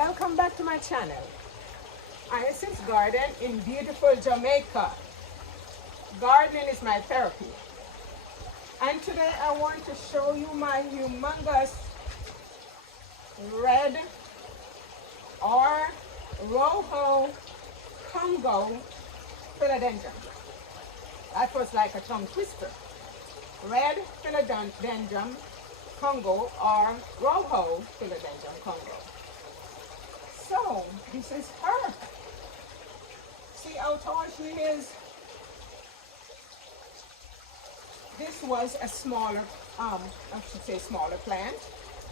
Welcome back to my channel. Isis Garden in beautiful Jamaica. Gardening is my therapy. And today I want to show you my humongous red or Rojo Congo philodendron. That was like a tongue twister. Red philodendron Congo or Rojo philodendron Congo. So this is her. See how tall she is? This was a smaller, I should say smaller plant,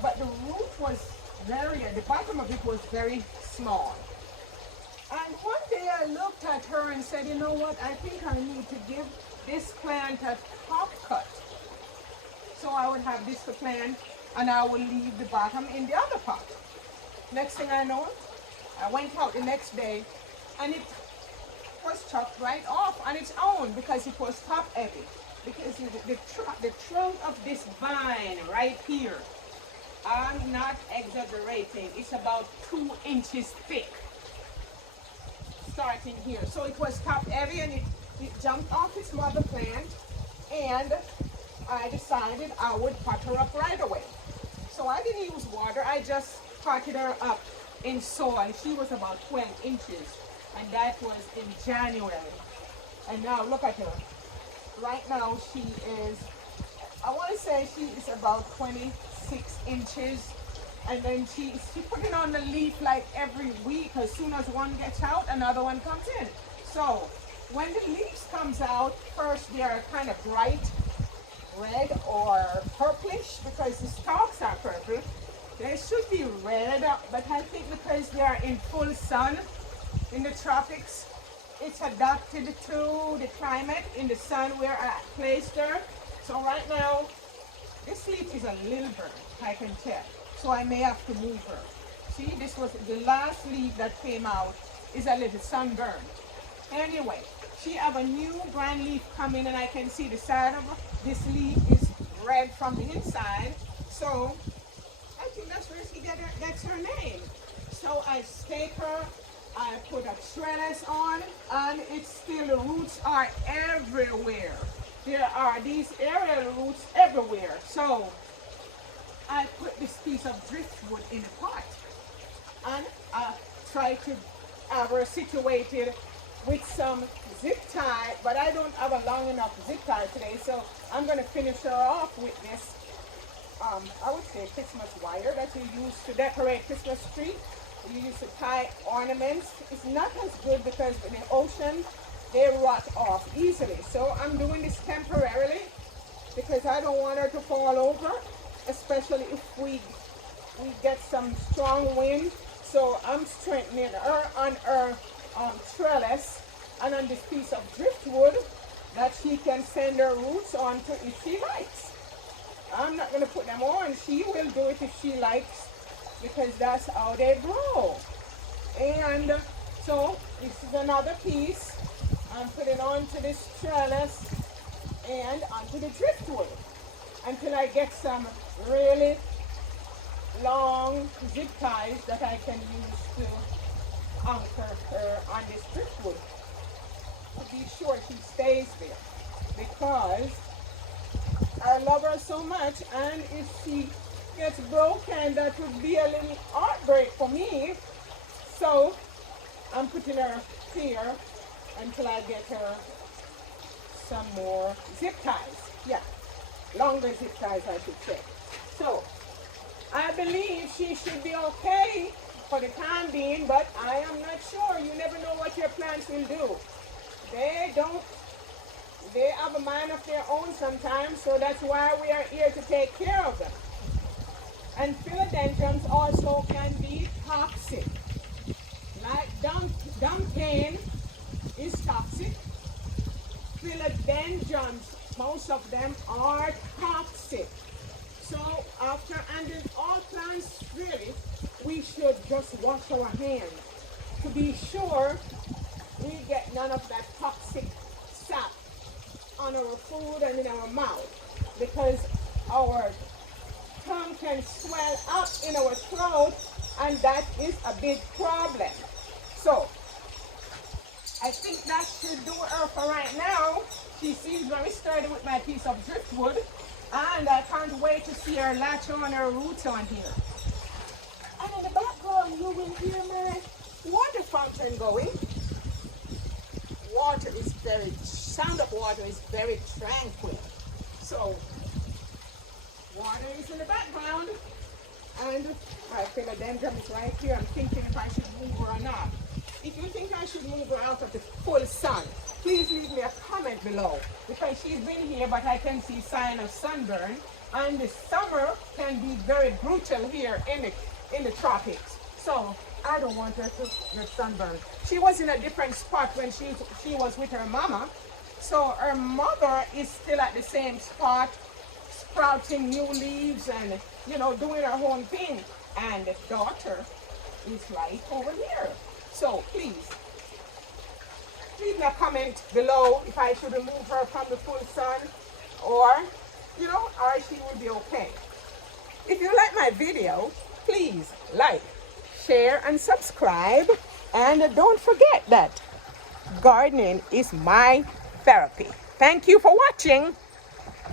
but the root was the bottom of it was very small. And one day I looked at her and said, you know what, I think I need to give this plant a top cut. So I would have this to plant and I would leave the bottom in the other pot. Next thing I know, I went out the next day and it was chopped right off on its own because it was top heavy. Because the trunk of this vine right here, I'm not exaggerating, it's about 2 inches thick starting here. So it was top heavy and it jumped off its mother plant, and I decided I would pot her up right away. So I didn't use water, I just potted her up in soil. She was about 12 inches and that was in January. And now look at her. Right now she is, I want to say she is about 26 inches. And then she's putting on the leaf like every week. As soon as one gets out, another one comes in. So when the leaves comes out, first they are kind of bright red or purplish because the stalks are purple. They should be red, but I think because they are in full sun in the tropics, it's adapted to the climate in the sun where I placed her. So right now, this leaf is a little burnt, I can tell. So I may have to move her. See, this was the last leaf that came out is a little sunburned. Anyway, she have a new brand leaf coming and I can see the side of this leaf is red from the inside. So I think that's where she gets her name. So I stake her, I put a trellis on, and it's still, the roots are everywhere. There are these aerial roots everywhere. So I put this piece of driftwood in the pot and I try to have her situated with some zip tie, but I don't have a long enough zip tie today, so I'm going to finish her off with this I would say Christmas wire that you use to decorate Christmas tree. You use to tie ornaments. It's not as good because in the ocean they rot off easily. So I'm doing this temporarily because I don't want her to fall over, especially if we get some strong wind. So I'm strengthening her on her trellis and on this piece of driftwood that she can send her roots onto if she likes. I'm not going to put them on. She will do it if she likes because that's how they grow. And so this is another piece. I'm putting onto this trellis and onto the driftwood until I get some really long zip ties that I can use to anchor her on this driftwood to be sure she stays there, because I love her so much, and if she gets broken, that would be a little heartbreak for me. So I'm putting her here until I get her some more zip ties. Yeah, longer zip ties I should say. So I believe she should be okay for the time being, but I am not sure. You never know what your plants will do. They have a mind of their own sometimes, so that's why we are here to take care of them. And philodendrons also can be toxic. Like dumpcane is toxic. Philodendrons, most of them are toxic. So after handling all plants, really, we should just wash our hands to be sure we get none of that toxic sap on our food and in our mouth, because our tongue can swell up in our throat and that is a big problem. So I think that should do her for right now. She seems very sturdy with my piece of driftwood, and I can't wait to see her latch on her roots on here. And in the background, you will hear my water fountain going. Sound of water is very tranquil. So, water is in the background, and my philodendron is right here. I'm thinking if I should move her or not. If you think I should move her out of the full sun, please leave me a comment below, because she's been here, but I can see sign of sunburn, and the summer can be very brutal here in the tropics. So I don't want her to get sunburned. She was in a different spot when she was with her mama. So her mother is still at the same spot, sprouting new leaves and, doing her own thing. And the daughter is right over here. So please, leave me a comment below if I should remove her from the full sun, or she will be okay. If you like my video, please like, share, and subscribe. And don't forget that gardening is my therapy. Thank you for watching.